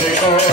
Guru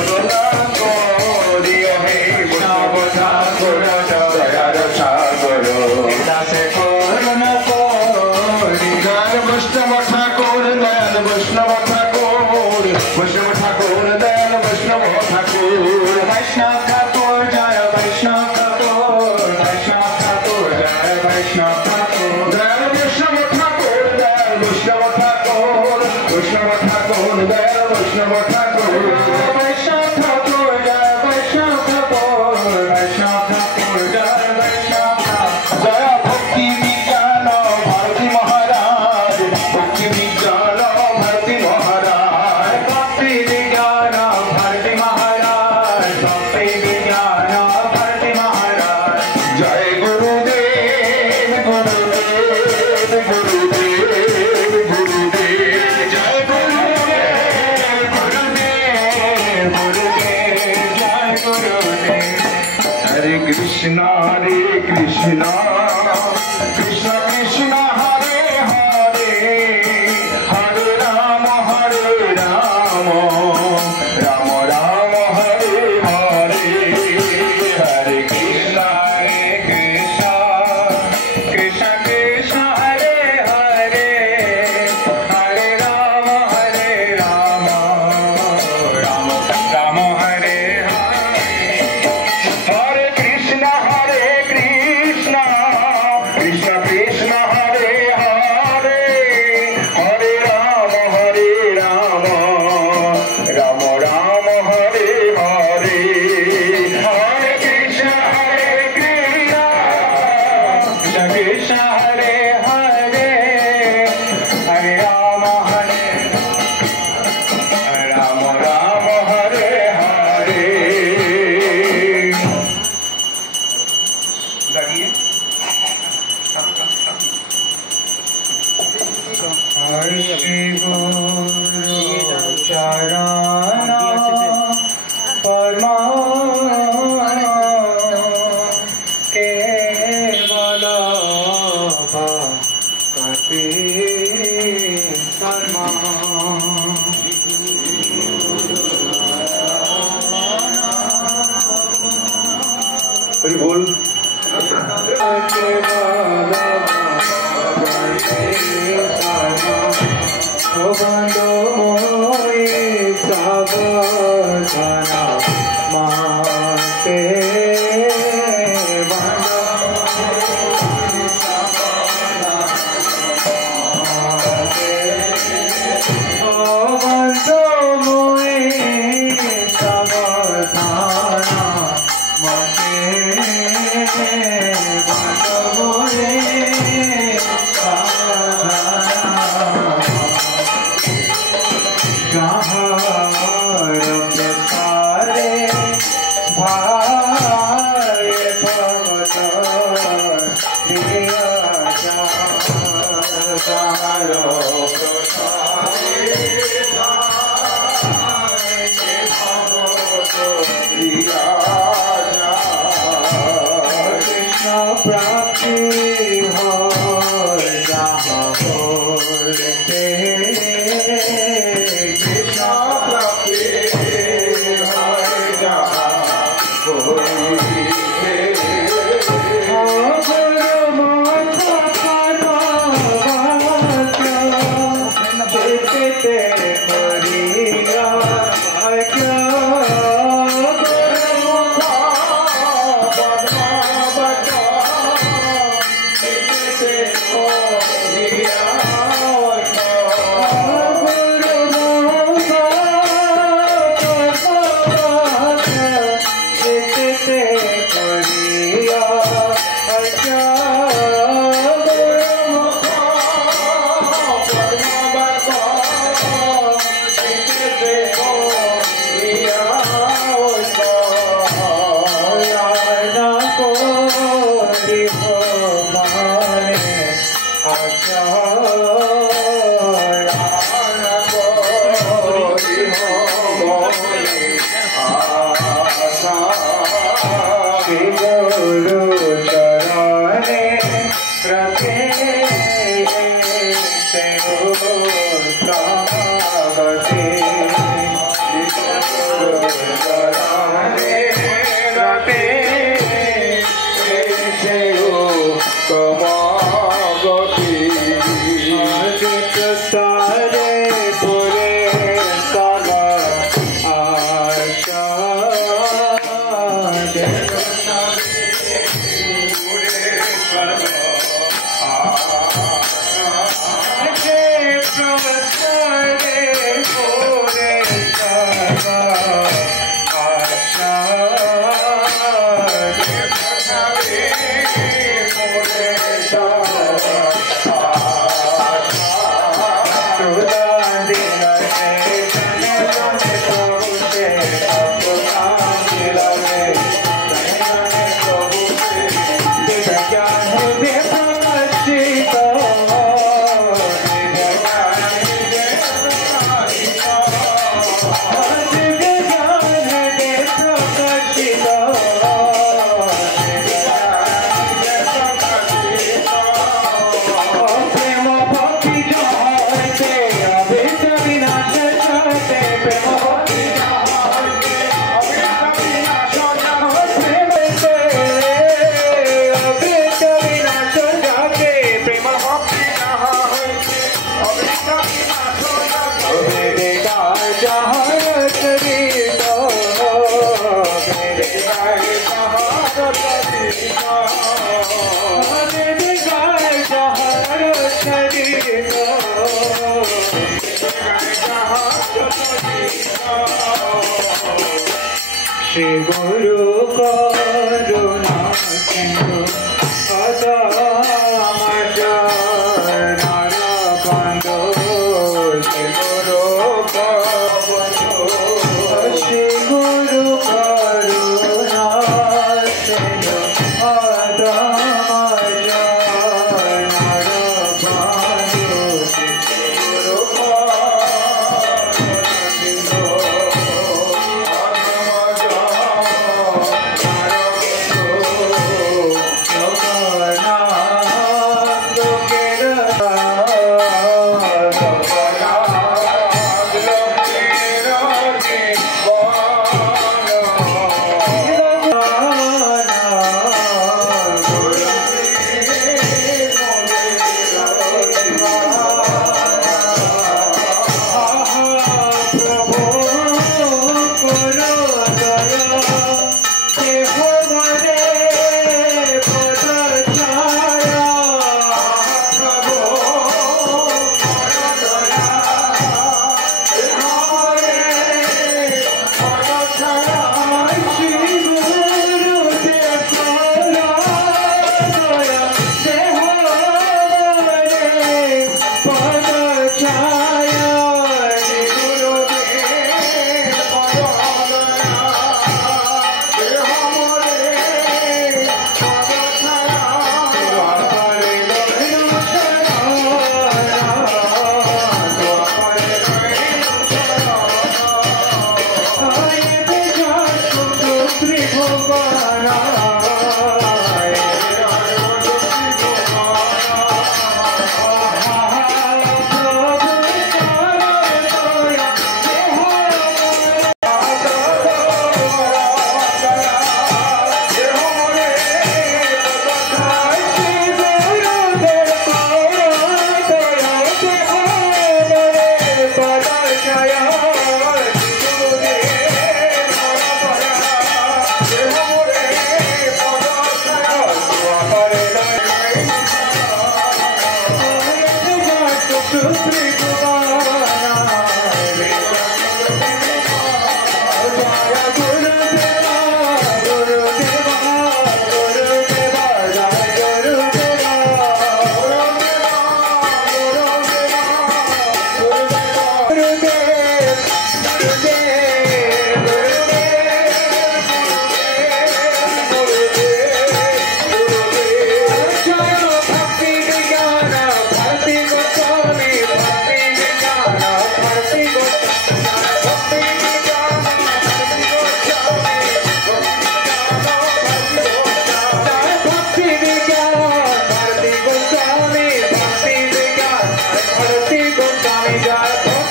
Shri Guru Karuna Sindhu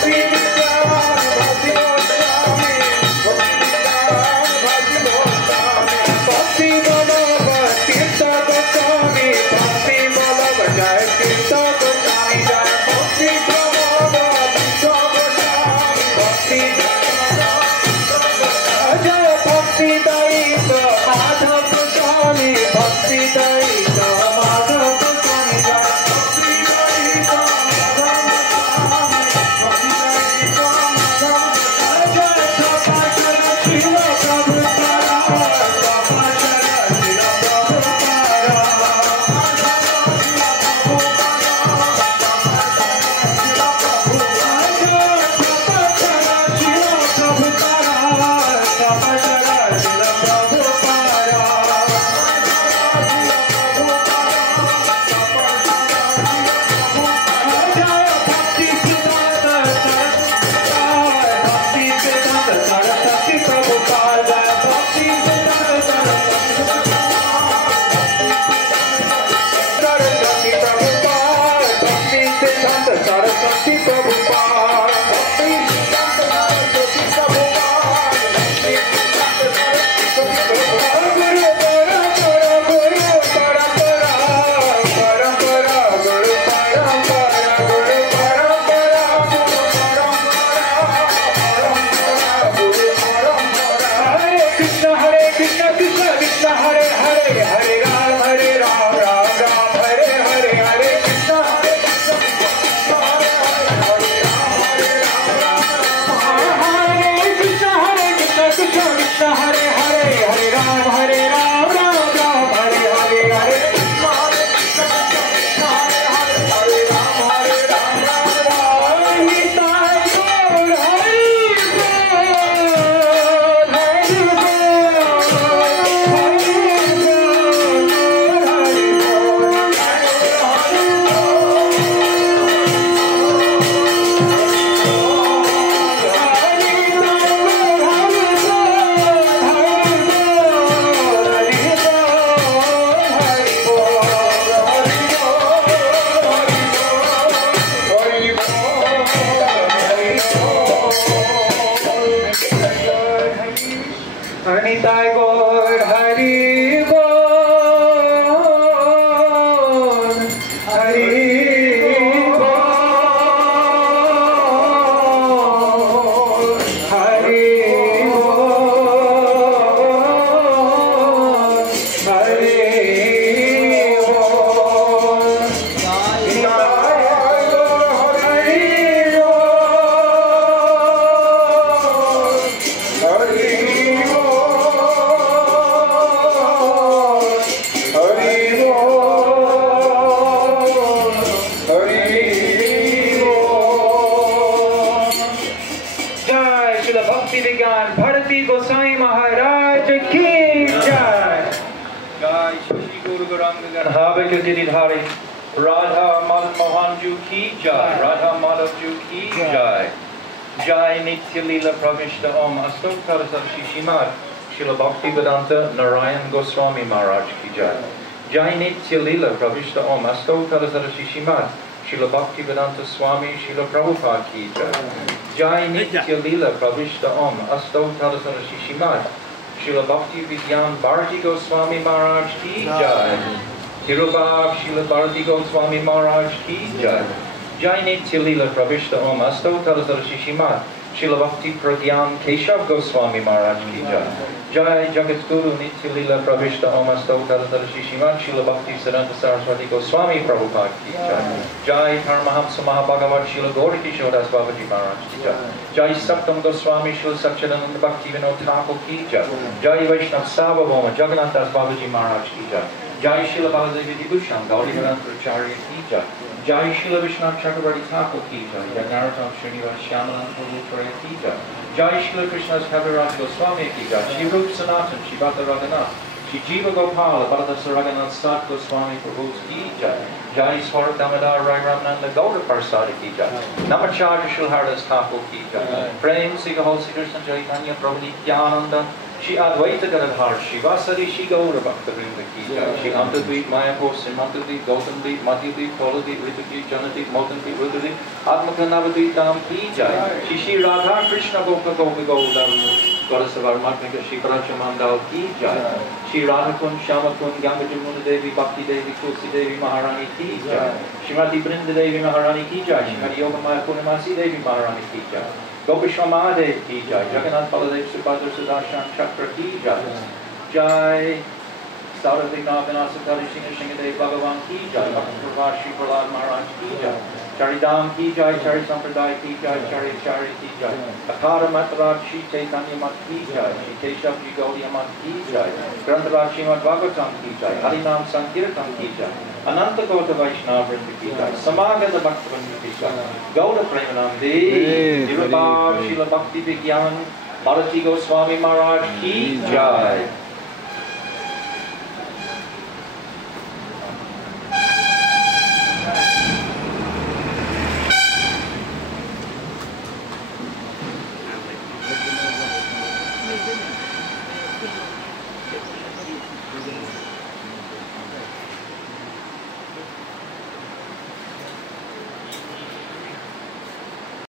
Bhakti Nitai Gaur Hari Bol, Hari Bol, Hari Bol, Hari Bol. Nitai Gaur Hari Bol, Hari Bharati Goswami Maharaj ki jai. Jai Shri Guru Gauranga Radha Giridhari. Radha Madhav Mohan Ju ki jai. Radha Madhav Ju ki jai. Jai Nitya Leela Pravishta Om Astokara Shishimad Srila Bhaktivedanta Narayan Goswami Maharaj ki jai. Jai Nitya Leela Pravishta Om Astokara Shishimad Srila Bhaktivedanta Swami Srila Prabhupada ki jai. Jai Nitya Leela Pravishta Om Astokara Shishimad Srila Bhakti Vidyan Bharati Goswami Maharaj ki jai. Tirubhav Srila Bharati Goswami Maharaj ki jai. Jai Nitya Leela Pravishta Om Astokara Shishimad Srila Bhakti Pragyan Keshav Goswami Maharaj ki jai. Jai Jagat Guru Nitya Leela Pravishta Om Astokara Shishimad Srila Bhakti Siddhanta Saraswati Goswami Prabhupada ki jai. Jai Paramahamsa Mahabhagavat Srila Gaura Kishodas Babaji Maharaj ki jai. Jai Saptam Goswami Srila Satchidananda Bhakti Vinod Thakur ki jai. Jai Vaishnav Sarvabhauma Jagannath Das Babaji Maharaj ki jai. Jai Srila Baladevi Vibhushan Gauri Acharya ki jai. Jai Srila Vishnath Chakravarti Thakur ki jai. Jai Narottam Srinivas Shyamanand Prabhu ki jai. Jai Srila Krishna's Kaviraj Goswami ki jai. Shri Rup Sanatan, Shri Bhakta Raghunath, Shri Jiva Gopala, Bharata Saraganath Sat Goswami Prabhu ki jai. Jai Swarup Damodar Rai Ramananda Gauda Parsada ki jai. Namacharya Shilhardas Thakur ki jai. Prem Sigahol Sri Krishna Chaitanya Prabhu Nityananda, Shri Advaita Gadadhar, Shri Vasari Shri Gaura Bhakta Vrinda ki jai. Shri Antadvip, Mayapur, Simantadvip, Gautamdvip, Madhyadvip, Toladvip, Ritadvip, Janadvip, Motandvip, Rudadvip, Atmaka Navadvip Dham ki jai. Shri Radha Krishna Gopa Gopa Goldam, Goddess of our Matmika, Shri Braja Mandal ki jai. Shri Radha Kund, Shama Kund, Ganga Jamuna Devi, Bhakti Devi, Tulsi Devi, Maharani ki jai. Shrimati Brinda Devi Maharani ki jai. Shrimati Yoga Maya Purnamasi Devi Maharani ki jai. Gopishwa Mahadev ki jai. Jagannath Baladev Subhadra Sudarshan Chakra ki jai. Jai Sauravi Naganasakari Shingadev Bhagavan ki jai. Bhakti Prabhat Shri Prahlad Maharaj ki jai. Charidam ki jai, Chari Sampradaya ki jai, Chari Chari ki jai. Akara Mataraj Shri Chaitanya Mat ki jai, Shri Keshav Ji Gaudiya Mat ki jai. Grantaraj Srimad Bhagavatam ki jai, Harinam Sankirtan ki jai. Ananta Gauta Vaishnava Vrinda ki jai, Samagata Bhakta Vrinda ki jai. Gauda Premanandi, Nirubhav Srila Bhakti Vigyan, Bharati Goswami Maharaj ki jai. Thank you.